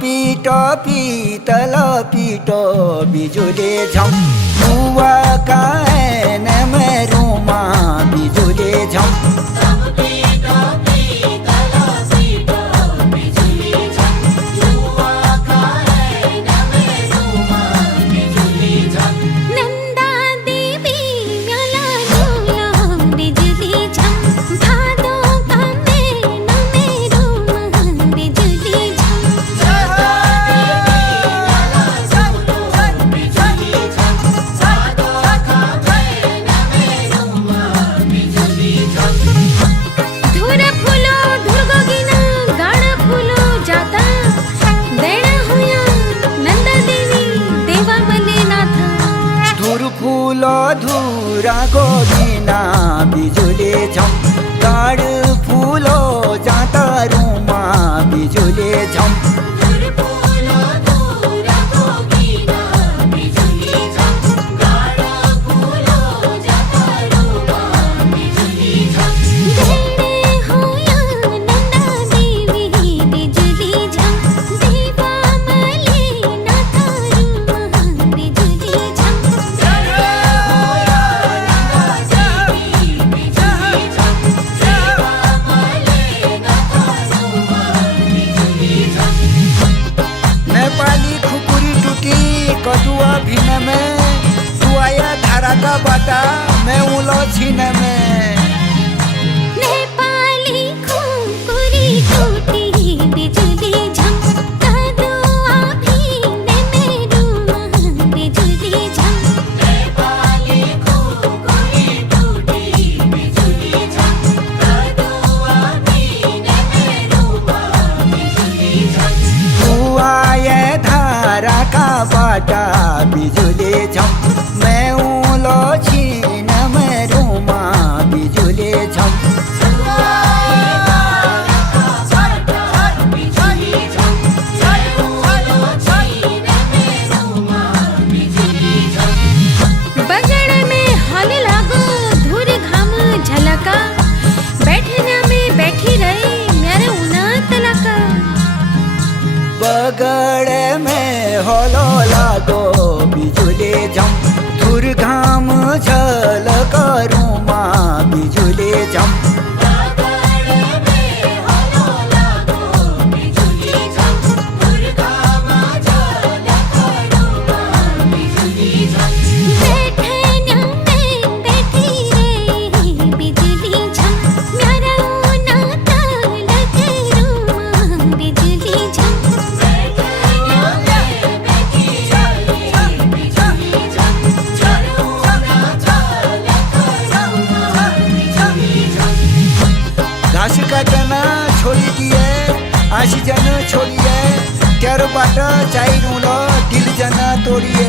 पीट पीतल पीट बिजुले झम बुआ कान में रूमा बिजुले झम धूरा गोगिना बिजुले झम गाड़ फूलो जाता रूमा बिजुले झम कदुआ भिन में तू आया धारा का बाटा मैं उलो छीन में नेपाली खुकुरी टूटी बिजुली झम कदुआ भिन में रूमा बिजुली झम नेपाली खुकुरी टूटी बिजुली झम कदुआ भिन में रूमा बिजुली झम तू आया धारा का बाटा बिजुले झम मैं उलो छीन में रूमा बिजुले झम बगड़ में हल लागो धूर घाम झलका बैठना में बैठी रही मेरे उना तलका बगड़ में हलो लागो बिजुले झम धूर घाम झलक रूमा बिजुले झम घास काटना छोड़ी दिए आशी जन छोड़िए त्यारो बाट चाहिए दिल जना तोड़िए